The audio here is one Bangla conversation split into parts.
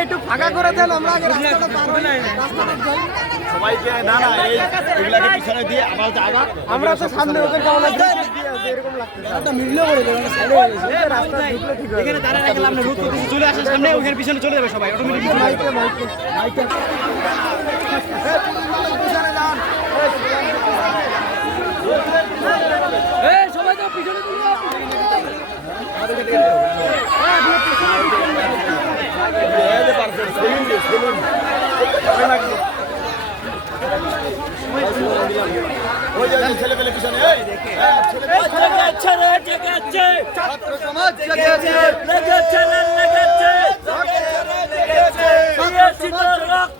একটু ফাঁকা করে দেন আমরা না আমরা তো সামনে ওদের কেমন চলে আসে সামনে ওখানে পিছনে চলে যাবে সবাই। অটোমেটিক সমাজ জেগেছে লেগেছে লেগেছে রক্ত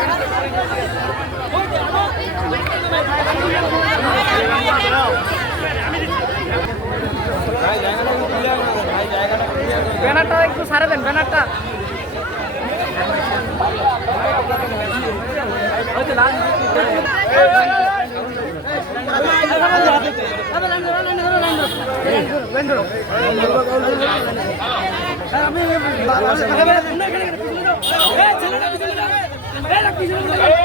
ব্যানারটা একটু সারা দেন ব্যানারটা। আপনি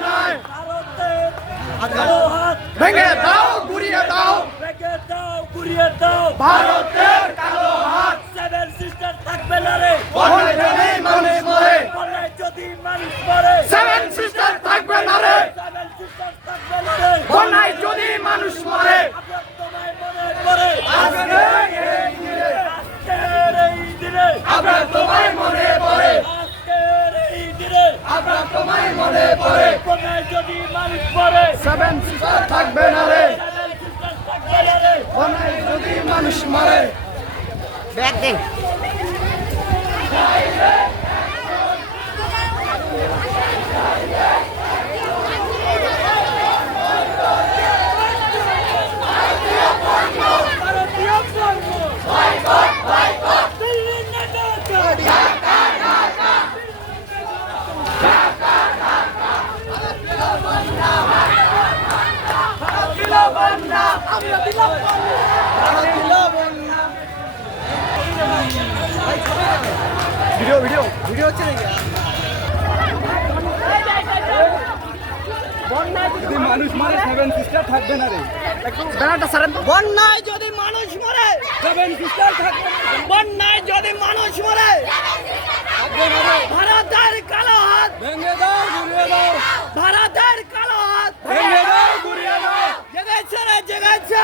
ভারতের কালো হাত ভেঙে দাও ঘুরিয়ে দাও। ভেঙে দাও ঘুরিয়ে দাও। ভারতের কালো হাত সেভেন সিস্টার থাকবে না রে বলে নেই মানুষ মরে বলে যদি মানুষ মরে সেভেন সিস্টার থাকবে না রে সেভেন সিস্টার থাকবে না রে বন্যায় যদি মানুষ মরে আপনার তোমায় মনে করে আজকের এই দিনে আজকের এই দিনে আমরা তোমায় মনে পড়ে আজকের এই দিনে আমরা তোমায় মনে পড়ে কোথায় যদি মানুষ মরে সেভেন সিস্টার থাকবে না রে যদি মানুষ মরে। ভারতীয় ধর্ম দিল্লির নেতা ভিডিও ভিডিও ভিডিও হচ্ছে নাকি যদি মানুষ মারে সেভেন সিস্টার থাকবে না রে। একটু ব্যানারটা সারেন বন্যায় যদি মানুষ মরে সেভেন সিস্টার থাকবে বন্যায় যদি মানুষ মরে ভারতের কালো হাত ভেঙে দাও ঘুরিয়ে দাও। ভারতের কালো হাত ভেঙে দাও ঘুরিয়ে দাও। জেগেছে রে জেগেছে।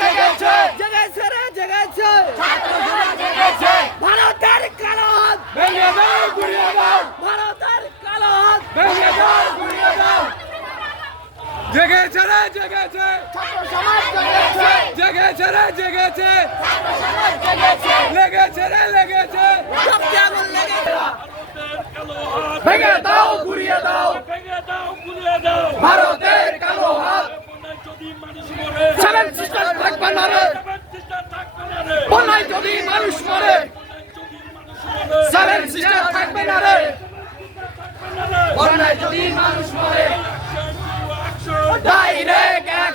জেগেছে। জেগেছে। রে জেগেছে। জেগেছে। ভারতের কালো হাত ভেঙে দাও ঘুরিয়ে দাও। ভারতের কালো হাত। ভেঙে দাও ঘুরিয়ে দাও। জেগেছে রে জেগেছে। জেগেছে জেগেছে রে জেগেছে। লেগেছে রে লেগেছে। ভেঙে দাও ঘুরিয়ে দাও। ভেঙে দাও ঘুরিয়ে দাও। ভারতের কালো হাত। যদি মানুষ মরে সেভেন সিস্টার থাকবে না রে। বন্যায় যদি মানুষ মরে সেভেন সিস্টার থাকবে না রে। যদি মানুষ মরে ডাইরেক্ট অ্যাকশন ডাইরেক্ট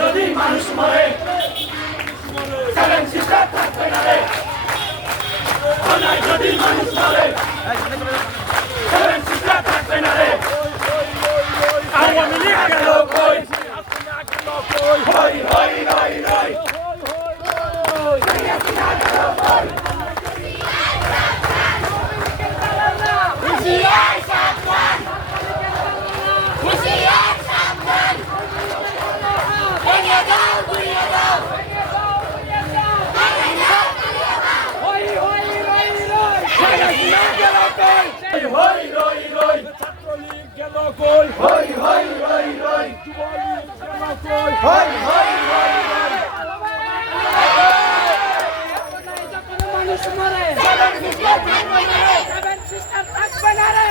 যদি মানুষ মরে চ্যালেঞ্জ থাকবে না রে। ওনায় যদি মানুষ মরে সেভেন সিস্টার থাকবে না রে আওয়ামী লীগ গেল কই হই হই হই হই হই রই রই ছাত্রলীগ গেল কই হই হই রই রই যুবলীগ গেল কই হই হই রই রই মানুষ মরে সেভেন সিস্টার থাকবে না রে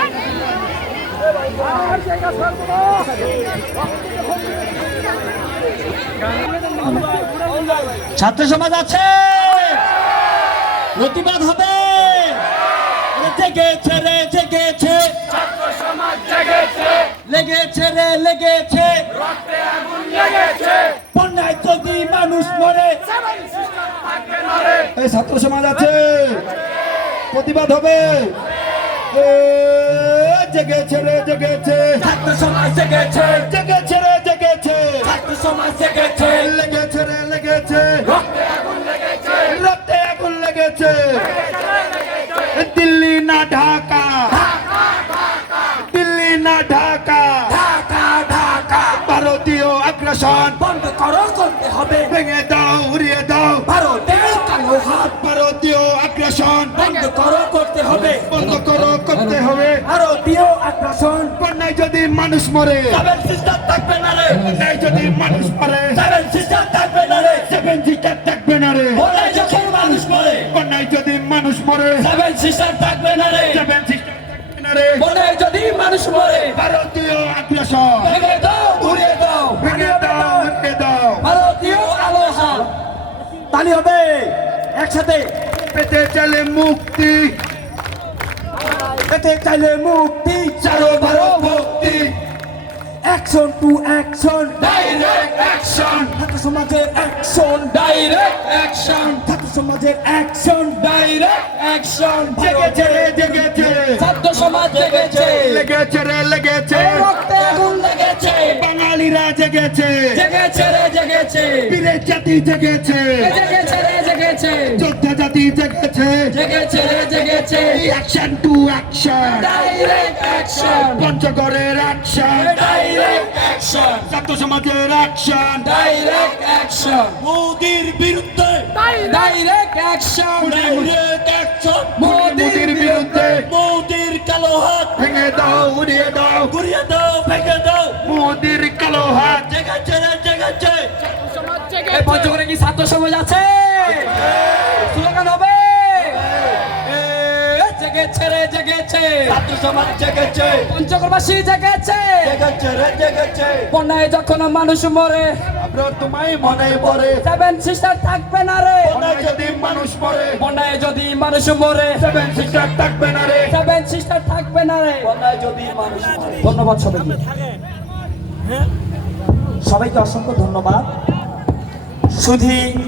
ছাত্র সমাজ আছে। প্রতিবাদ হবে। জেগেছে রে জেগেছে। ছাত্র সমাজ জেগেছে। লেগেছে রে লেগেছে। রক্তে আগুন লেগেছে। বন্যায় যদি মানুষ মরে। এই ছাত্র সমাজ আছে। প্রতিবাদ হবে। জেগেছে রে জেগেছে। ছাত্র সমাজ জেগেছে। জেগেছে রে জেগেছে। ছাত্র সমাজ জেগেছে। লেগেছে রে লেগেছে। রক্তে আগুন লেগেছে। রক্তে আগুন লেগেছে। দিল্লি না ঢাকা। দিল্লি না ঢাকা। ঢাকা ঢাকা। ভারতীয় আগ্রাসন। বন্ধ করো করতে হবে। ভেঙে দাও উড়িয়ে দাও। ভারতের কালো হাত। ভারতীয় আগ্রাসন। বন্ধ করো করতে হবে। বন্ধ করো করতে হবে। ভারতীয় আগ্রাসন। বন্যায় যদি মানুষ মরে সেভেন সিস্টার থাকবে না রে। বন্যায় যদি মানুষ মরে সেভেন সিস্টার থাকবে না রে। সেভেন সিটার থাকবে না রে। বলাই যখন মানুষ মরে বন্যায় যদি মানুষ মরে সেভেন সিস্টার থাকবে না রে। সেভেন সিটার থাকবে না রে। বলাই যদি মানুষ মরে ভারতীয় আগ্রাসন। ভেঙে দাও ঘুরিয়ে দাও ভেঙে দাও ভেঙে দাও। ভারতীয় আলো হাত তালি হবে একসাথে। পেতে চাইলে মুক্তি। পেতে চাইলে মুক্তি। চারো বারো ভক্তি। Action to action direct action ছাত্র সমাজের অ্যাকশন ডাইরেক্ট অ্যাকশন ছাত্র সমাজের অ্যাকশন ডাইরেক্ট অ্যাকশন জেগেছে রে জেগেছে ছাত্র সমাজ জেগেছে লেগেছে রে লেগেছে। রক্তে আগুন লেগেছে। বাঙালিরা জেগেছে। জেগেছে রে জেগেছে। বীরের জাতি জেগেছে। জেগেছে রে জেগেছে। যোদ্ধা জাতি জেগেছে জেগেছে রে জেগেছে। Action to action direct action পঞ্চগড়ের অ্যাকশন ডাইরেক্ট অ্যাকশন ছাত্র সমাজের অ্যাকশন ডাইরেক্ট অ্যাকশন মোদির বিরুদ্ধে। ডাইরেক্ট অ্যাকশন ডাইরেক্ট অ্যাকশন মোদির বিরুদ্ধে। মোদির কালো হাত। ভেঙে দাও উড়িয়ে দাও। ঘুরিয়ে দাও ভেঙে দাও। মোদির কালো হাত। জেগেছে জেগেছে। পঞ্চগড়ে কি ছাত্র সমাজ আছে? স্লোগান হবে। জেগেছে রে জেগেছে। ছাত্র সমাজ জেগেছে। পঞ্চগড়বাসী জেগেছে। জেগেছে রে জেগেছে। বন্যায় যখন মানুষ মরে আমরা তোমায় মনে পড়ে। সেভেন সিস্টার থাকবে না রে। যদি মানুষ মরে বন্যায় যদি মানুষ মরে সেভেন সিস্টার থাকবে না রে। সেভেন সিস্টার থাকবে না রে। বন্যায় যদি মানুষ মরে। ধন্যবাদ সবাইকে। সবাইকে অসংখ্য ধন্যবাদ। 抽屉